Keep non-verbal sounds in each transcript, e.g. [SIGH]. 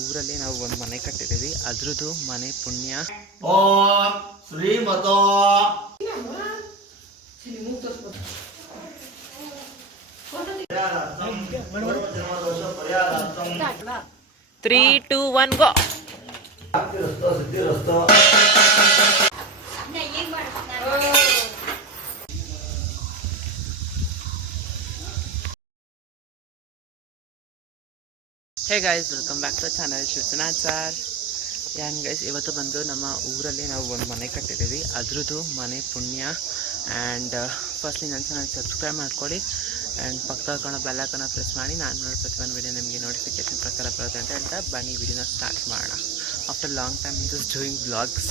ಊರಲ್ಲಿ ನಾವು ಒಂದು ಮನೆ ಕಟ್ಟಿದೀವಿ ಅದ್ರದ್ದು ಮನೆ ಪುಣ್ಯ. ಓ ಶ್ರೀಮತೋ. Three two one go ಸಿದ್ಧಿರಸ್ತು hey guys welcome back to channel Shivasanath sir ಏನು ಗೈಸ್ ಇವತ್ತು ಬಂದು ನಮ್ಮ ಊರಲ್ಲಿ ನಾವು ಒಂದು ಮನೆ ಕಟ್ಟಿದ್ದೀವಿ. ಅದ್ರದ್ದು ಮನೆ ಪುಣ್ಯ. ಆ್ಯಂಡ್ ಫಸ್ಟ್ಲಿ ನನ್ನ ಚಾನಲ್ ಸಬ್ಸ್ಕ್ರೈಬ್ ಮಾಡ್ಕೊಳ್ಳಿ. ಆ್ಯಂಡ್ ಪಕ್ಕದ ಕಾಣೋ ಬೆಲ್ಲಕ್ಕನ್ನು ಪ್ರೆಸ್ ಮಾಡಿ. ನಾನು ಪ್ರತಿ ಪ್ರತಿಯೊಂದು ವಿಡಿಯೋ ನಿಮಗೆ ನೋಟಿಫಿಕೇಶನ್ ಪ್ರಕಾರ ಬರುತ್ತೆ ಅಂತ ಹೇಳ್ತಾ ಬನ್ನಿ ವಿಡಿಯೋನ ಸ್ಟಾರ್ಟ್ ಮಾಡೋಣ. After long time is doing blogs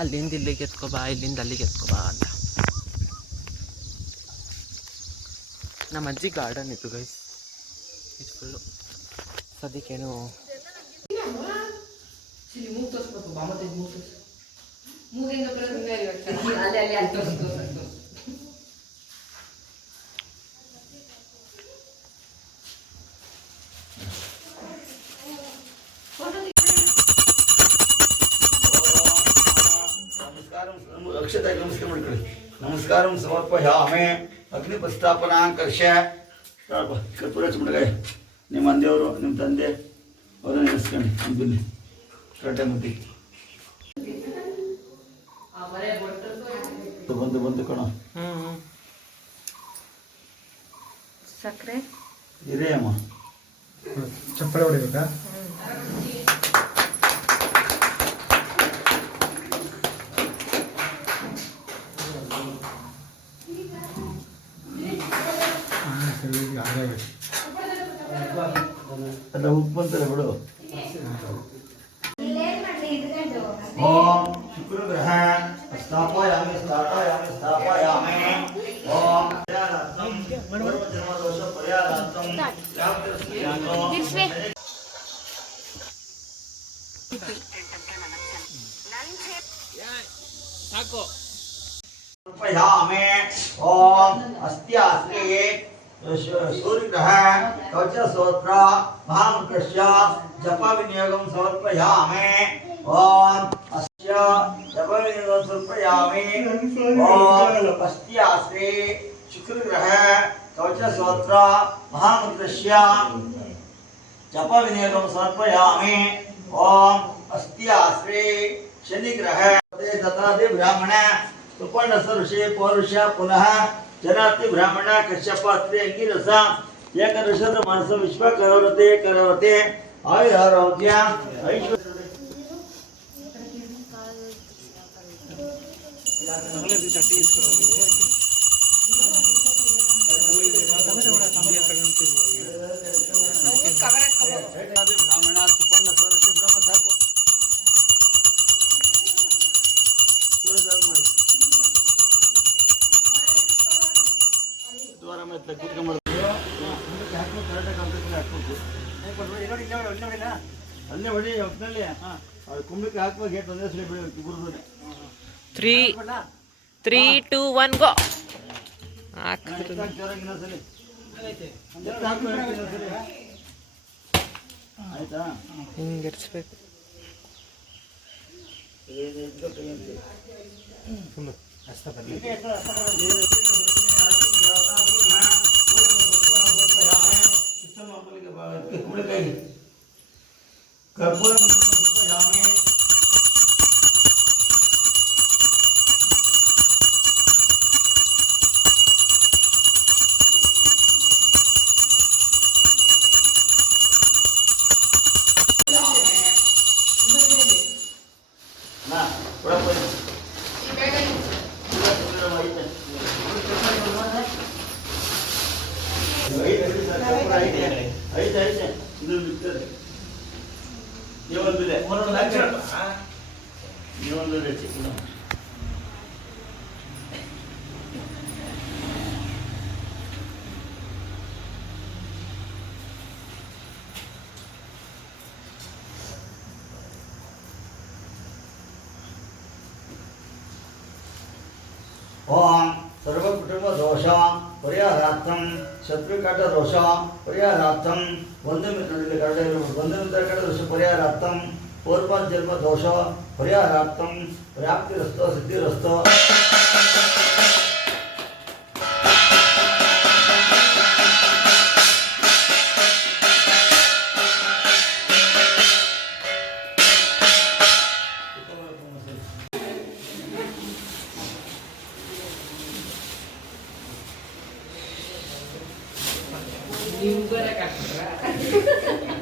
ಅಲ್ಲಿಂದ ಇಲ್ಲಿಗೆ ಎತ್ಕೊಬಾ ಇಲ್ಲಿಂದ ಅಲ್ಲಿಗೆ ಎತ್ಕೊಬಾ ಅಂತ. ನಮ್ಮ ಅಜ್ಜಿ ಗಾರ್ಡನ್ ಇತ್ತು ಗೈಸ್ ಇದು ಫುಲ್ಲು ಸದ್ಯಕ್ಕೇನು ನಮಸ್ಕಾರಂ ಮಾಡ್ಕೊಳ್ಳಿ. ನಮಸ್ಕಾರಂ ಅಗ್ನಿ ಪ್ರಸ್ಥಾಪನಾಂಕರ್ಷ ಕರ್ಪೂರ ಚುಮಡಗಾಯ ನಿಮ್ಮ ಅಂದೆಯವರು ನಿಮ್ಮ ತಂದೆ ಅವರನ್ನ ನೆನೆಸ್ಕೊಂಡು ನಿಮ್ಮ ಬನ್ನಿ. ಕರೆಕ್ಟಾಗಿ ಮುಟ್ಟಿ. ಬಂದು ಬಂದು ಕಣ. ಸಕ್ಕರೆ ಇರೇ ಅಮ್ಮ ಚಪ್ಪಳೆ ಹೊಡಿಬೇಕಾ? ಅಲ್ಲ ಉಪ್ಪು ಅಂತಾರೆ ಬಿಡು ಓಂ ಶುಕ್ರ ಗ್ರಹ ಸ್ಥಾಪಯಾಮಿ ಸ್ಥಾಪಯಾಮಿ ಸ್ಥಾಪಯಾಮಿ ಓಂ ಜನ್ಮದೋಷ ಪರಿಹಾರಾರ್ಥಂ ಸಾಕು ಸಮರ್ಪಯಾಮಿ ಓಂ ಅಸ್ತ್ಯಾಸ್ತ್ರೀ ಸೂರ್ಯಗ್ರಹ सूर्यग्रह कवच स्त्रोत्र महामृतस्य जप विनियोगं समर्पयामि। ओम अस्य जप विनियोगं समर्पयामि ओम पस्त्याश्रे शुक्रग्रह कवच स्त्रोत्र महामृतस्य जप विनियोगं समर्पयामि ओम अस्त्याश्रे शनिग्रह तथा ब्राह्मण ಋಷಿ ಪೌರುಷ ಪುನಃ ಜನಾತಿ ಬ್ರಾಹ್ಮಣ ಕಶ್ಯಪ ಅತ್ರಿ ಅಂಗಿರಸ ಏಕದಶದ ಮನಸ್ಸು ವಿಶ್ವ ಕರೋರತೆ ಕರೋರತೆ ಆಯುರಾರೋಗ್ಯ ಐಶ್ವರ್ಯ ಬ್ರಾಹ್ಮಣ ಸುಪರ್ಣ ಸದಸ್ಯ ಬ್ರಹ್ಮ ಸಾಕು ಅಲ್ಲೇ ಹೊಡಿ ಒಟ್ಟಿನಲ್ಲಿ ಅವ್ರು ಕುಂಬಳಕ್ಕೆ ಹಾಕ್ಬೇಕು ಗೇಟ್ ಒಂದೇ ಸಲ ಇಬ್ಬರು three three two one go. ಆಯ್ತಾ ಹಿಂಗೆ ಇರಿಸ್ಬೇಕು ಇದು ಇದ್ಕೊ ఇష్టం అమ్మలిక బాగా ఎప్పుడు కై కర్పూరం ಐತೆ ಐತೆ ಐತೆ ಇದು ಬಿಡ್ತದೆ ನೀವೊಂದಿದೆ ನೀವೊಂದಿದೆ ಚಿಕ್ಕ ಓಂ ಸರ್ವಕುಟುಂಬ ದೋಷ ಪರಿಹಾರಾರ್ಥಂ ಶತ್ರುಕಟ ದೋಷ ಪರಿಹಾರಾರ್ಥಂ ಒಂದು ಮಿತ್ರದಲ್ಲಿ ಕರಡ ಇರುವುದು ಒಂದು ಮಿತ್ರ ಕಡ ದೋಷ ಪರಿಹಾರಾರ್ಥಂ ಪೂರ್ವಜನ್ಮ ದೋಷ ಪರಿಹಾರಾರ್ಥಂ ವ್ಯಾಪ್ತಿರಸ್ತೋ ಸಿದ್ಧಿರಸ್ತೋ Lingua de cacorra. [LAUGHS]